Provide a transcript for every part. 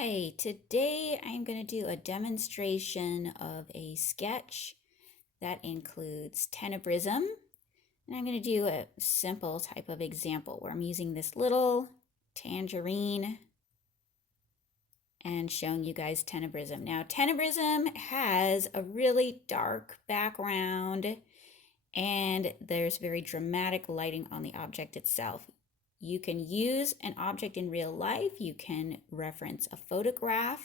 Hi, today I'm going to do a demonstration of a sketch that includes Tenebrism. And I'm going to do a simple type of example where I'm using this little tangerine and showing you guys Tenebrism. Now, Tenebrism has a really dark background and there's very dramatic lighting on the object itself. You can use an object in real life. You can reference a photograph.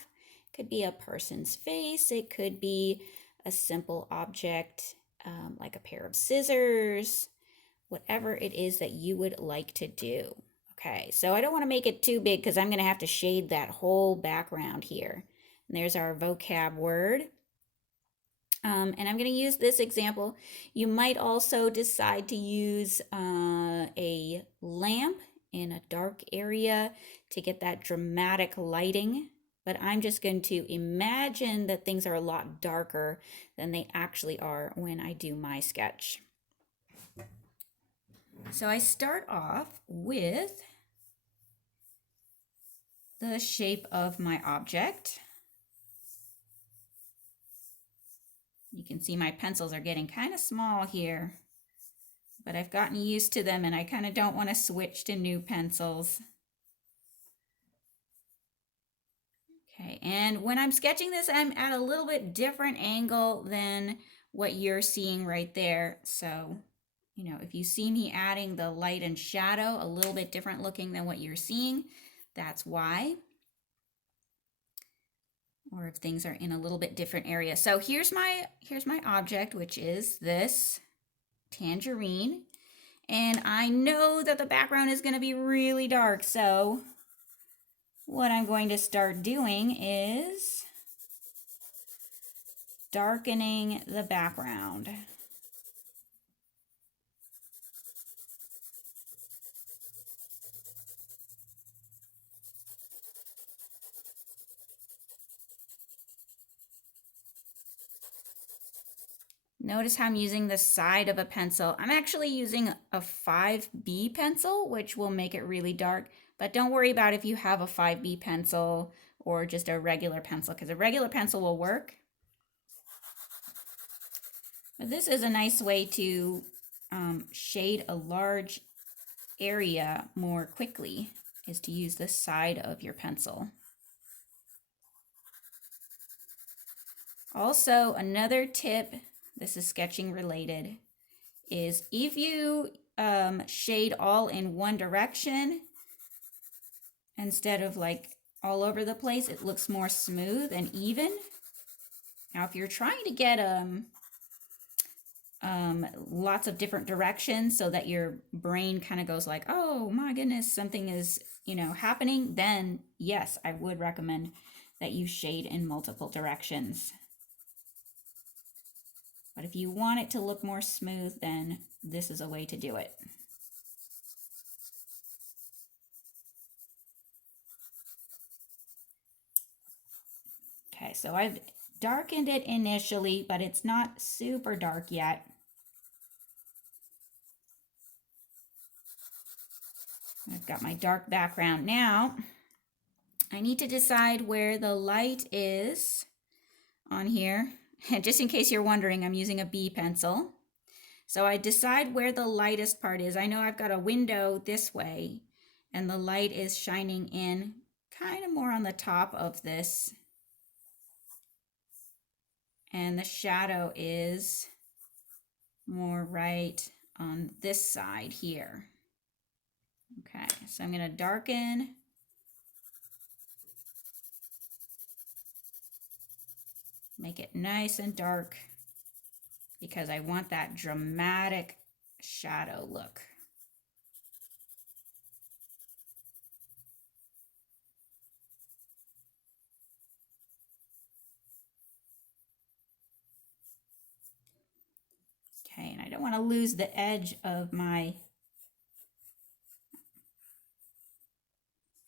It could be a person's face. It could be a simple object like a pair of scissors, whatever it is that you would like to do. Okay, so I don't want to make it too big because I'm going to have to shade that whole background here. And there's our vocab word. And I'm going to use this example. You might also decide to use a lamp in a dark area to get that dramatic lighting. But I'm just going to imagine that things are a lot darker than they actually are when I do my sketch. So I start off with the shape of my object. You can see my pencils are getting kind of small here, but I've gotten used to them and I kind of don't want to switch to new pencils. Okay, and when I'm sketching this, I'm at a little bit different angle than what you're seeing right there. So, you know, if you see me adding the light and shadow a little bit different looking than what you're seeing, that's why. Or if things are in a little bit different area. So here's my object, which is this tangerine. And I know that the background is going to be really dark. So what I'm going to start doing is darkening the background. Notice how I'm using the side of a pencil. I'm actually using a 5B pencil, which will make it really dark. But don't worry about if you have a 5B pencil or just a regular pencil, because a regular pencil will work. But this is a nice way to shade a large area more quickly, is to use the side of your pencil. Also, another tip, this is sketching related, is if you shade all in one direction instead of like all over the place, it looks more smooth and even. Now, if you're trying to get lots of different directions so that your brain kind of goes like, oh my goodness, something is, you know, happening, then yes, I would recommend that you shade in multiple directions. But if you want it to look more smooth, then this is a way to do it. Okay, so I've darkened it initially, but it's not super dark yet. I've got my dark background. Now, I need to decide where the light is on here. And just in case you're wondering, I'm using a B pencil. So I decide where the lightest part is. I know I've got a window this way, and the light is shining in kind of more on the top of this. And the shadow is more right on this side here. Okay, so I'm going to darken. Make it nice and dark because I want that dramatic shadow look. Okay, and I don't want to lose the edge of my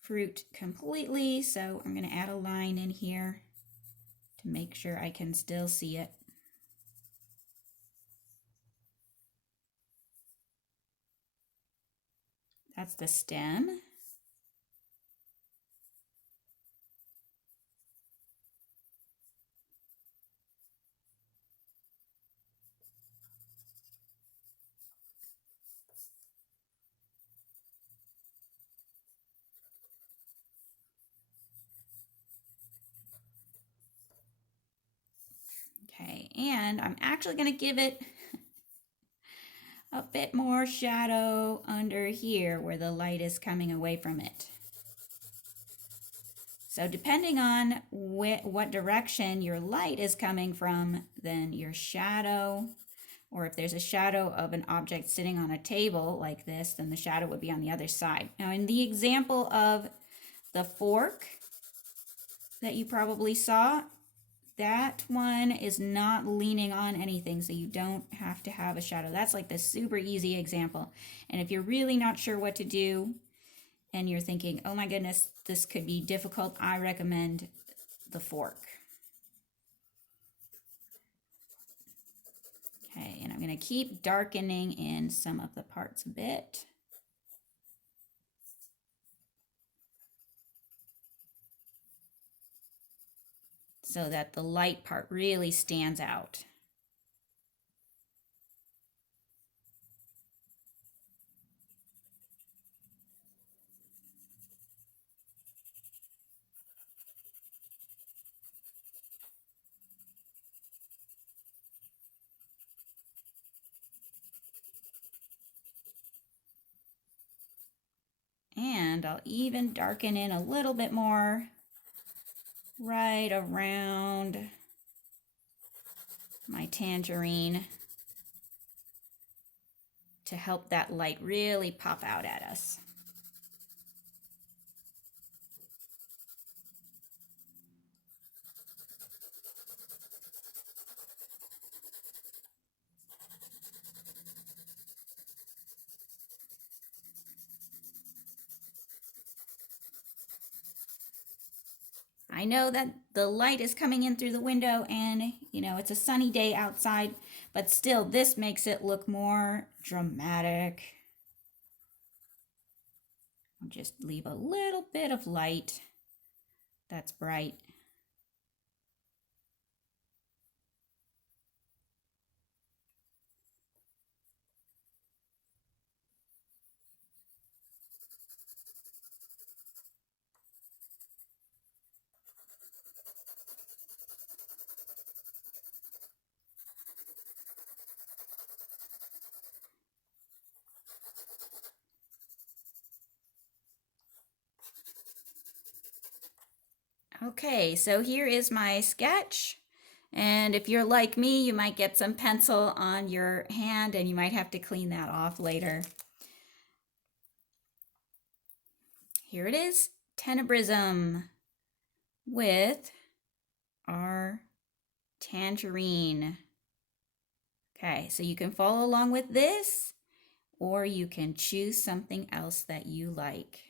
fruit completely, so I'm going to add a line in here to make sure I can still see it. That's the stem. And I'm actually going to give it a bit more shadow under here where the light is coming away from it. So depending on what direction your light is coming from, then your shadow, or if there's a shadow of an object sitting on a table like this, then the shadow would be on the other side. Now in the example of the fork that you probably saw, that one is not leaning on anything, so you don't have to have a shadow. That's like the super easy example. And if you're really not sure what to do, and you're thinking, oh my goodness, this could be difficult, I recommend the fork. Okay, and I'm going to keep darkening in some of the parts a bit. So that the light part really stands out. And I'll even darken in a little bit more right around my tangerine to help that light really pop out at us. I know that the light is coming in through the window and, it's a sunny day outside, but still this makes it look more dramatic. I'll just leave a little bit of light that's bright. Okay, so here is my sketch. And if you're like me, you might get some pencil on your hand and you might have to clean that off later. Here it is, Tenebrism with our tangerine. Okay, so you can follow along with this, or you can choose something else that you like.